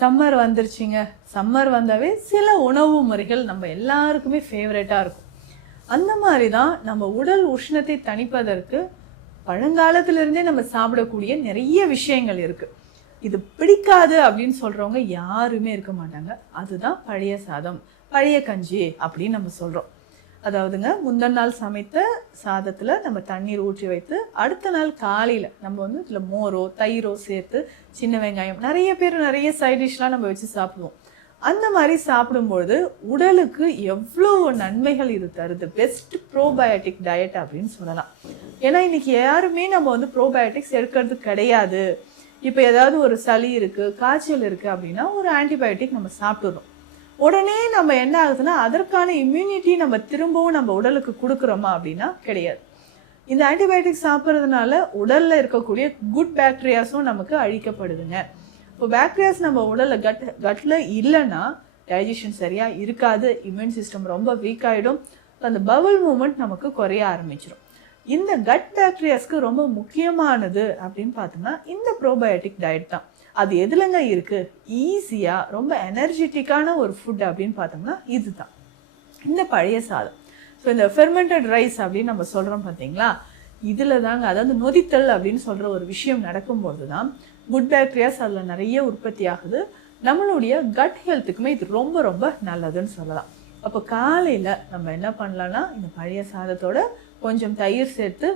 Summer வந்துருச்சுங்க. Summer வந்தாவே சில உணவு முறைகள் நம்ம எல்லாருக்குமே ஃபேவரட்டாக இருக்கும். அந்த மாதிரி தான் நம்ம உடல் உஷ்ணத்தை தணிப்பதற்கு பழங்காலத்திலிருந்தே நம்ம சாப்பிடக்கூடிய நிறைய விஷயங்கள் இருக்குது. இது பிடிக்காது அப்படின்னு சொல்கிறவங்க யாருமே இருக்க மாட்டாங்க. அதுதான் பழைய சாதம், பழைய கஞ்சி அப்படின்னு நம்ம சொல்கிறோம். அதாவதுங்க, முந்தின நாள் சமைத்த சாதத்தில் நம்ம தண்ணீர் ஊற்றி வைத்து அடுத்த நாள் காலையில் நம்ம வந்து இதில் மோரோ தயிரோ சேர்த்து சின்ன வெங்காயம் நிறைய பேர் நிறைய சைட் டிஷ்லாம் நம்ம வச்சு சாப்பிடுவோம். அந்த மாதிரி சாப்பிடும்பொழுது உடலுக்கு எவ்வளோ நன்மைகள் இது தருது. பெஸ்ட் ப்ரோபயோட்டிக் டயட் அப்படின்னு சொல்லலாம். ஏன்னா இன்னைக்கு யாருமே நம்ம வந்து ப்ரோபயோட்டிக்ஸ் எடுக்கிறது கிடையாது. இப்போ ஏதாவது ஒரு சளி இருக்குது, காய்ச்சல் இருக்குது அப்படின்னா ஒரு ஆன்டிபயோட்டிக் நம்ம சாப்பிட்டுறோம். உடனே நம்ம என்ன ஆகுதுன்னா அதற்கான இம்யூனிட்டி நம்ம திரும்பவும் நம்ம உடலுக்கு கொடுக்குறோமா அப்படின்னா கிடையாது. இந்த ஆன்டிபயோட்டிக் சாப்பிட்றதுனால உடலில் இருக்கக்கூடிய குட் பாக்டீரியாஸும் நமக்கு அழிக்கப்படுதுங்க. இப்போ பாக்டீரியாஸ் நம்ம உடலில் கட்டில் இல்லைன்னா டைஜஷன் சரியாக இருக்காது, இம்யூன் சிஸ்டம் ரொம்ப வீக் ஆகிடும், அந்த பவல் மூமெண்ட் நமக்கு குறைய ஆரம்பிச்சிடும். இந்த கட் பாக்டீரியாஸ்க்கு ரொம்ப முக்கியமானது அப்படின்னு பார்த்தோம்னா இந்த ப்ரோபயோட்டிக் டயட் தான். அது எதுலங்க இருக்குது? ஈஸியாக ரொம்ப எனர்ஜெட்டிக்கான ஒரு ஃபுட் அப்படின்னு பார்த்தோம்னா இதுதான், இந்த பழைய சாதம். ஸோ இந்த ஃபெர்மெண்டட் ரைஸ் அப்படின்னு நம்ம சொல்கிறோம் பார்த்தீங்களா, இதில் தாங்க, அதாவது நொதித்தல் அப்படின்னு சொல்கிற ஒரு விஷயம் நடக்கும்போது தான் குட் பாக்டீரியாஸ் அதில் நிறைய உற்பத்தி ஆகுது. நம்மளுடைய கட் ஹெல்த்துக்குமே இது ரொம்ப ரொம்ப நல்லதுன்னு சொல்லலாம். அப்போ காலையில் நம்ம என்ன பண்ணலான்னா இந்த பழைய சாதத்தோட கொஞ்சம் தயிர் சேர்த்து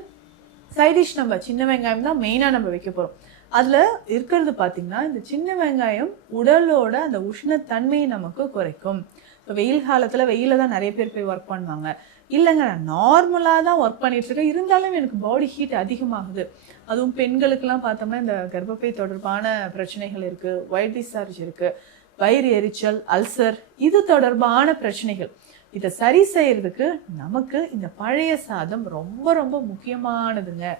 சைடிஷ் நம்ம சின்ன வெங்காயம் தான் மெயினாக நம்ம வைக்க போகிறோம். அதில் இருக்கிறது பார்த்திங்கன்னா இந்த சின்ன வெங்காயம் உடலோட அந்த உஷ்ணத்தன்மையை நமக்கு குறைக்கும். இப்போ வெயில் காலத்தில் வெயிலில் தான் நிறைய பேர் போய் ஒர்க் பண்ணுவாங்க. இல்லைங்க, நான் நார்மலாக தான் ஒர்க் பண்ணிகிட்ருக்கேன், இருந்தாலும் எனக்கு பாடி ஹீட் அதிகமாகுது. அதுவும் பெண்களுக்கெல்லாம் பார்த்தோம்னா இந்த கர்ப்பப்பை தொடர்பான பிரச்சனைகள் இருக்குது, ஒயிட் டிஸ்சார்ஜ் இருக்குது, வயிறு எரிச்சல், அல்சர், இது தொடர்பான பிரச்சனைகள். இதை சரி செய்யறதுக்கு நமக்கு இந்த பழைய சாதம் ரொம்ப ரொம்ப முக்கியமானதுங்க.